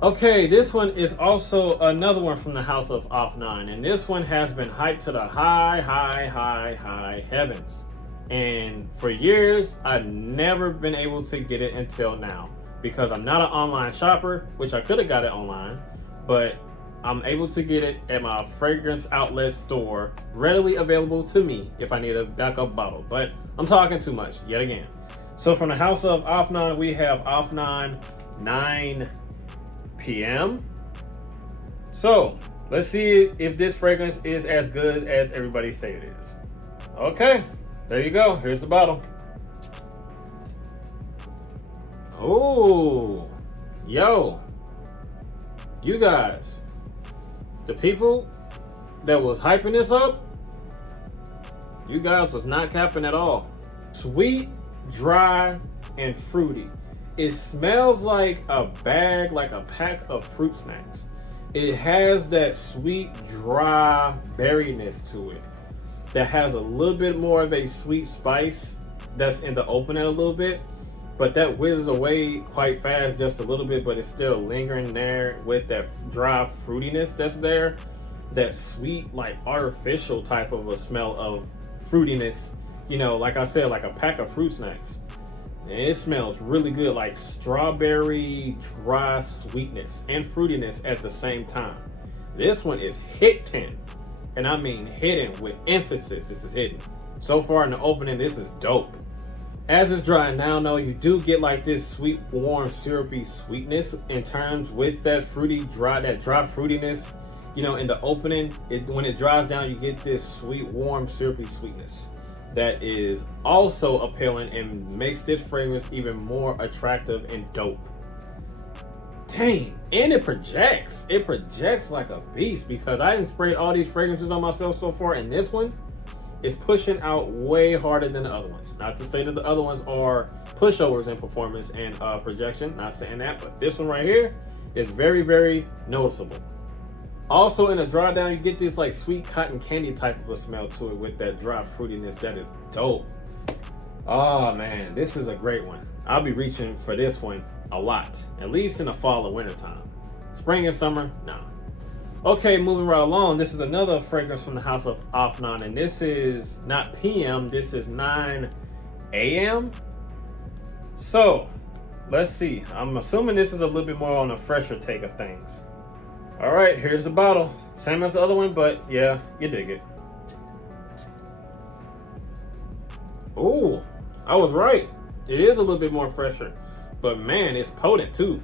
Okay, this one is also another one from the house of Afnan, and this one has been hyped to the high heavens. And for years, I've never been able to get it until now because I'm not an online shopper, which I could have got it online, but I'm able to get it at my fragrance outlet store, readily available to me if I need a backup bottle. But I'm talking too much yet again. So from the house of Afnan, we have Afnan 9pm. So let's see if this fragrance is as good as everybody say it is. Okay, there you go. Here's the bottle. Oh, yo, you guys, the people that was hyping this up, you guys was not capping at all. Sweet, dry, and fruity. It smells like a bag, like a pack of fruit snacks. It has that sweet, dry berryness to it that has a little bit more of a sweet spice that's in the opening a little bit, but that withers away quite fast just a little bit, but it's still lingering there with that dry fruitiness that's there. That sweet, like artificial type of a smell of fruitiness, you know, like I said, like a pack of fruit snacks. And it smells really good, like strawberry dry sweetness and fruitiness at the same time. This one is hitting, and I mean hitting with emphasis. This is hitting. So far in the opening, this is dope. As it's drying down though, you do get like this sweet, warm, syrupy sweetness in terms with that fruity, dry, that dry fruitiness. You know, in the opening, when it dries down, you get this sweet, warm, syrupy sweetness that is also appealing and makes this fragrance even more attractive and dope. Dang, and it projects like a beast, because I didn't spray all these fragrances on myself so far, and this one is pushing out way harder than the other ones. Not to say that the other ones are pushovers in performance and projection, not saying that, but this one right here is very, very noticeable. Also, in the dry down, you get this like sweet cotton candy type of a smell to it with that dry fruitiness that is dope. Oh man, this is a great one. I'll be reaching for this one a lot, at least in the fall or winter time. Spring and summer, nah. Okay, moving right along, this is another fragrance from the house of Afnan, and this is not PM, this is 9 AM. So, let's see. I'm assuming this is a little bit more on a fresher take of things. All right, here's the bottle. Same as the other one, but yeah, you dig it. Oh, I was right. It is a little bit more fresher, but man, it's potent too.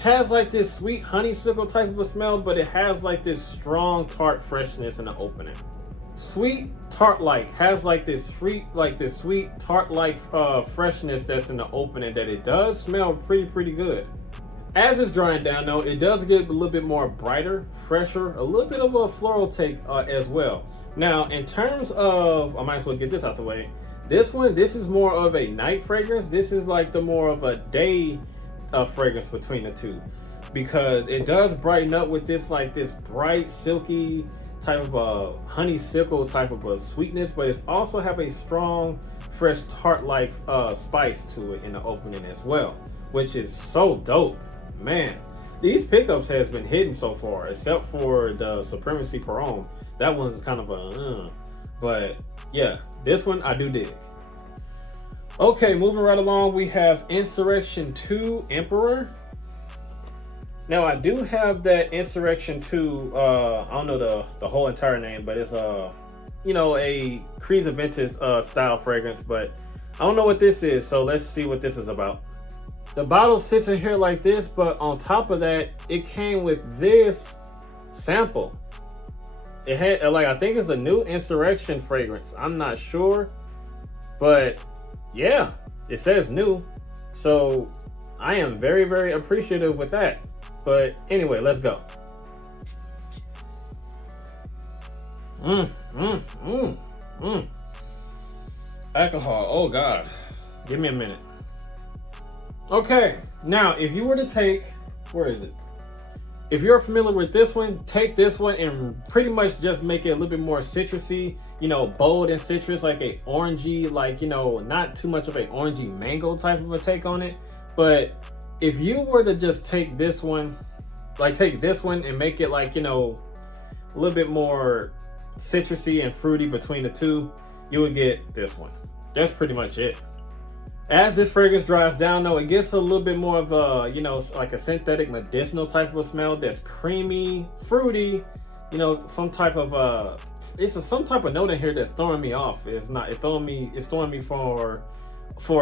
Has like this sweet honeysuckle type of a smell, but it has like this strong tart freshness in the opening. Sweet tart-like, has like this sweet tart-like freshness that's in the opening that it does smell pretty good. As it's drying down though, it does get a little bit more brighter, fresher, a little bit of a floral take as well. Now, in terms of, I might as well get this out the way. This is more of a night fragrance. This is like the more of a day fragrance between the two, because it does brighten up with this like this bright, silky type of a honeysuckle type of a sweetness, but it also have a strong, fresh tart-like spice to it in the opening as well, which is so dope. Man, these pickups has been hidden so far, except for the Supremacy Oud. That one's kind of a but yeah, this one I do dig. Okay, moving right along, we have Insurrection 2 Emperor. Now I do have that Insurrection 2, I don't know the whole entire name, but it's you know, a Creeds Aventus style fragrance, but I don't know what this is, so let's see what this is about. The bottle sits in here like this, but on top of that, it came with this sample. It had like, I think it's a new Insurrection fragrance. I'm not sure, but yeah, it says new. So I am very appreciative with that. But anyway, let's go. Alcohol, oh God. Give me a minute. Okay, now if you were to take, where is it? If you're familiar with this one, take this one and pretty much just make it a little bit more citrusy, you know, bold and citrus, like a orangey, like, you know, not too much of a orangey mango type of a take on it. But if you were to just take this one like take this one and make it like, you know, a little bit more citrusy and fruity between the two, you would get this one. That's pretty much it. As this fragrance dries down though, it gets a little bit more of a, you know, like a synthetic medicinal type of a smell that's creamy, fruity, you know, some type of some type of note in here that's throwing me off. It's throwing me for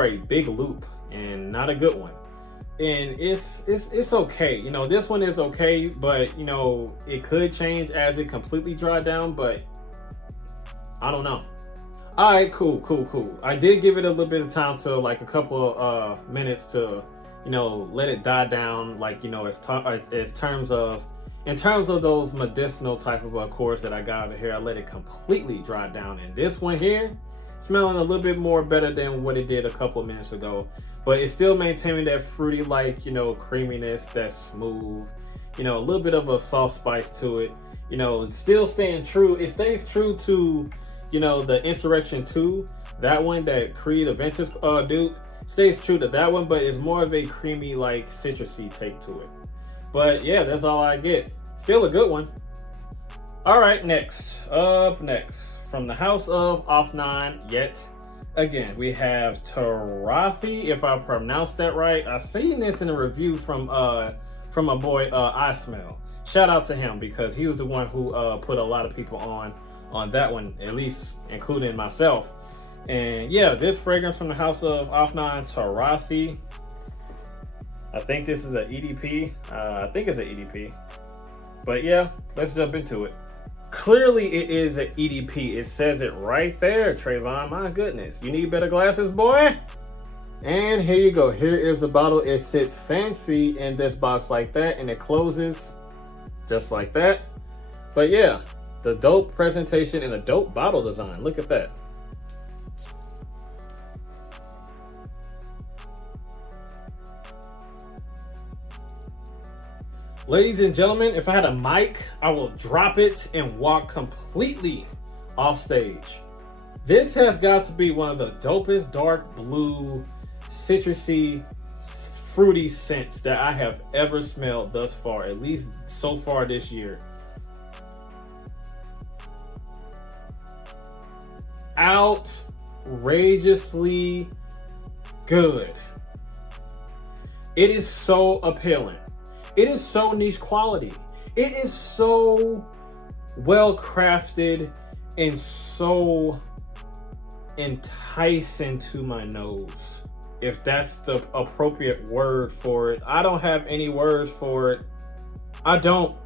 a big loop, and not a good one. And it's okay. You know, this one is okay, but you know, it could change as it completely dried down, but I don't know. All right, cool. I did give it a little bit of time to, like, a couple of minutes to, you know, let it die down, like, you know, in terms of those medicinal type of chords that I got out of here. I let it completely dry down, and this one here smelling a little bit more better than what it did a couple of minutes ago, but it's still maintaining that fruity, like, you know, creaminess, that's smooth, you know, a little bit of a soft spice to it, you know, still staying true. It stays true to, you know, the Insurrection 2, that one that Creed Aventus dupe, stays true to that one, but it's more of a creamy, like, citrusy take to it. But yeah, that's all I get. Still a good one. All right, up next, from the house of Afnan, yet again, we have Turathi, if I pronounced that right. I seen this in a review from my boy I Smell. Shout out to him, because he was the one who put a lot of people on that one, at least including myself. And yeah, this fragrance from the house of Afnan, Turathi. I think this is an EDP. I think it's an EDP. But yeah, let's jump into it. Clearly it is an EDP. It says it right there, Trayvon. My goodness. You need better glasses, boy? And here you go. Here is the bottle. It sits fancy in this box like that, and it closes just like that. But yeah, the dope presentation and the dope bottle design. Look at that. Ladies and gentlemen, if I had a mic, I will drop it and walk completely off stage. This has got to be one of the dopest dark blue, citrusy, fruity scents that I have ever smelled thus far, at least so far this year. Outrageously good. It is so appealing. It is so niche quality. It is so well crafted and so enticing to my nose, if that's the appropriate word for it. I don't have any words for it. I don't.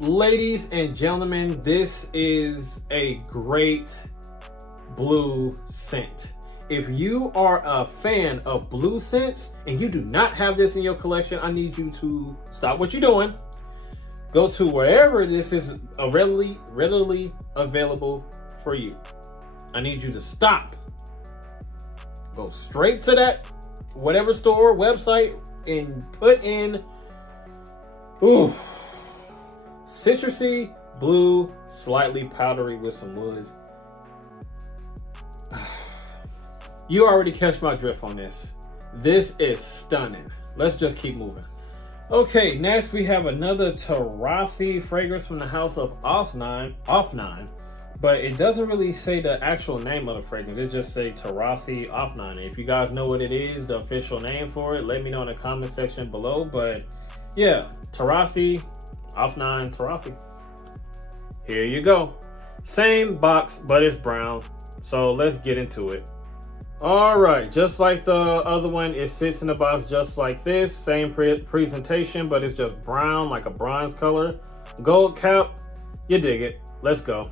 Ladies and gentlemen, this is a great blue scent. If you are a fan of blue scents and you do not have this in your collection, I need you to stop what you're doing. Go to wherever this is readily available for you. I need you to stop. Go straight to that whatever store, website, and put in citrusy, blue, slightly powdery with some woods. You already catch my drift on this. This is stunning. Let's just keep moving. Okay, next we have another Turathi fragrance from the house of Afnan, but it doesn't really say the actual name of the fragrance. It just say Turathi Afnan. If you guys know what it is, the official name for it, let me know in the comment section below. But yeah, Turathi Afnan Turathi. Here you go. Same box, but it's brown. So let's get into it. All right, just like the other one, it sits in the box just like this. Same presentation, but it's just brown, like a bronze color. Gold cap, you dig it. Let's go.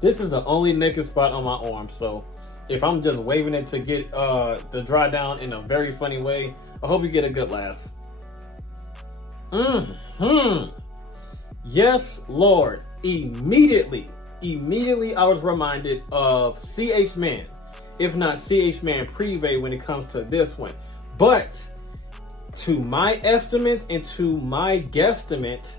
This is the only naked spot on my arm, so if I'm just waving it to get the dry down in a very funny way, I hope you get a good laugh. Yes, Lord. Immediately I was reminded of CH Man, if not CH Man Privé when it comes to this one. But to my estimate and to my guesstimate,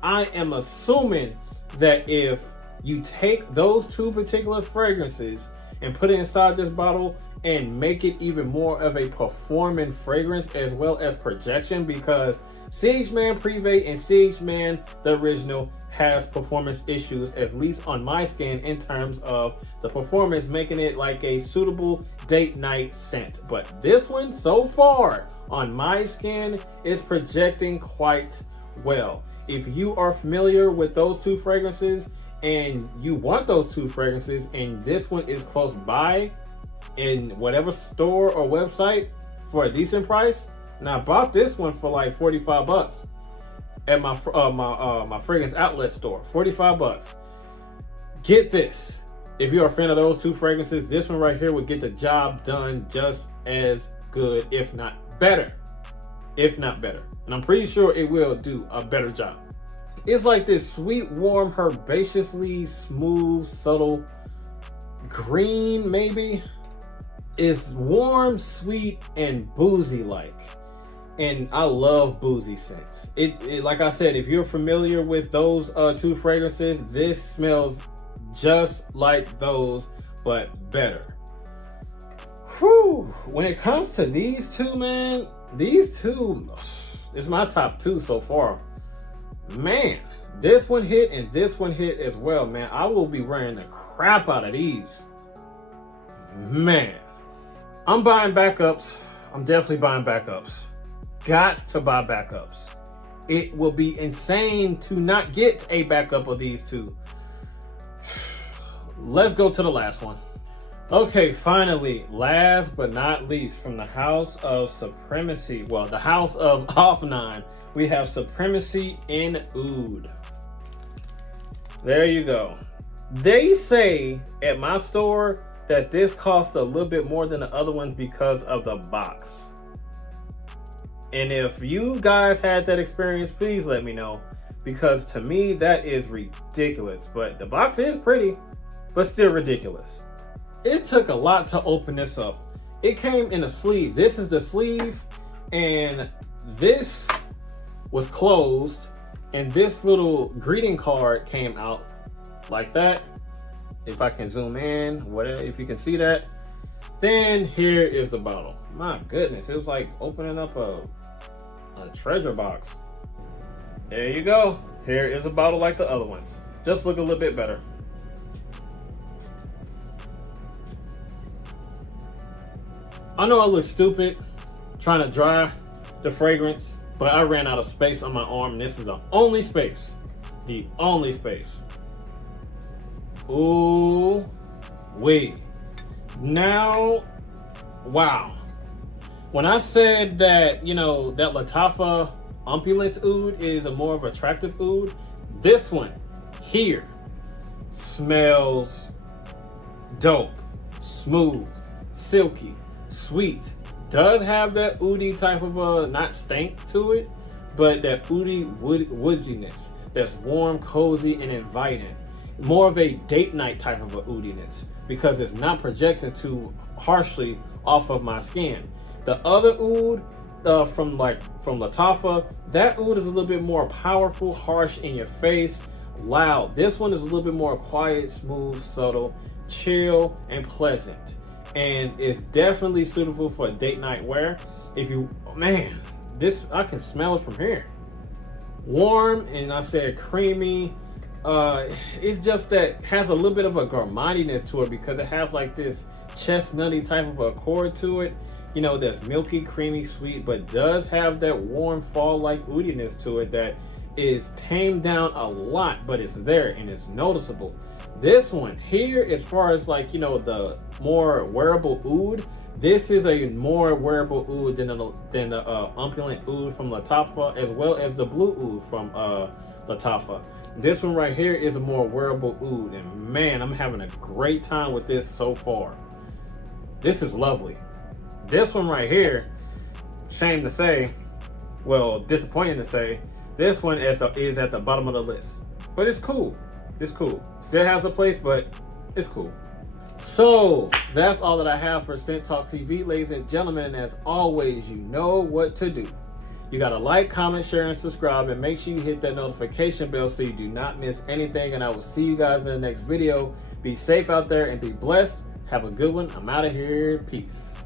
I am assuming that if you take those two particular fragrances and put it inside this bottle and make it even more of a performing fragrance as well as projection, because Siege Man Privé and Siege Man the original has performance issues, at least on my skin, in terms of the performance, making it like a suitable date night scent. But this one so far on my skin is projecting quite well. If you are familiar with those two fragrances and you want those two fragrances and this one is close by in whatever store or website for a decent price, now I bought this one for like 45 bucks at my my fragrance outlet store. 45 bucks. Get this. If you're a fan of those two fragrances, this one right here would get the job done just as good, if not better. If not better. And I'm pretty sure it will do a better job. It's like this sweet, warm, herbaceously smooth, subtle green, maybe. It's warm, sweet, and boozy-like. And I love boozy scents. It like I said, if you're familiar with those two fragrances, this smells just like those, but better. Whew. When it comes to these two, man, these two is my top two so far. Man, this one hit and this one hit as well, man. I will be wearing the crap out of these. Man, I'm buying backups. I'm definitely buying backups. Got to buy backups. It will be insane to not get a backup of these two. Let's go to the last one. Okay, finally, last but not least, from the house of Supremacy, well, the house of Afnan, we have Supremacy Oud. There you go. They say at my store that this costs a little bit more than the other ones because of the box. And if you guys had that experience, please let me know, because to me that is ridiculous. But the box is pretty, but still ridiculous. It took a lot to open this up. It came in a sleeve. This is the sleeve, and this was closed, and this little greeting card came out like that. If I can zoom in, whatever, if you can see that. Then here is the bottle. My goodness, it was like opening up a treasure box. There you go. Here is a bottle like the other ones. Just look a little bit better. I know I look stupid trying to dry the fragrance, but I ran out of space on my arm, and this is the only space. The only space. Ooh, wait. Now, wow. When I said that, you know, that Lattaffa Opulent Oud is a more of attractive oud, this one here smells dope, smooth, silky, sweet. Does have that oudy type of not stank to it, but that oudy woodsiness that's warm, cozy, and inviting. More of a date night type of a oudiness, because it's not projecting too harshly off of my skin. The other oud from Lattaffa, that oud is a little bit more powerful, harsh in your face, loud. This one is a little bit more quiet, smooth, subtle, chill, and pleasant. And it's definitely suitable for a date night wear. If you, man, this, I can smell it from here. Warm, and I said creamy. It's just that has a little bit of a gourmandiness to it, because it has like this chestnutty type of a core to it. You know, that's milky, creamy, sweet, but does have that warm fall-like oudiness to it that is tamed down a lot, but it's there and it's noticeable. This one here, as far as like, you know, the more wearable oud, this is a more wearable oud than the Opulent Oud from Lattaffa, as well as the Blue Oud from Lattaffa. This one right here is a more wearable oud, and man, I'm having a great time with this so far. This is lovely. This one right here, shame to say, well, disappointing to say, this one is at the bottom of the list. But it's cool. It's cool. Still has a place, but it's cool. So that's all that I have for Scenttalktv, ladies and gentlemen. As always, you know what to do. You gotta like, comment, share, and subscribe, and make sure you hit that notification bell so you do not miss anything. And I will see you guys in the next video. Be safe out there and be blessed. Have a good one. I'm out of here. Peace.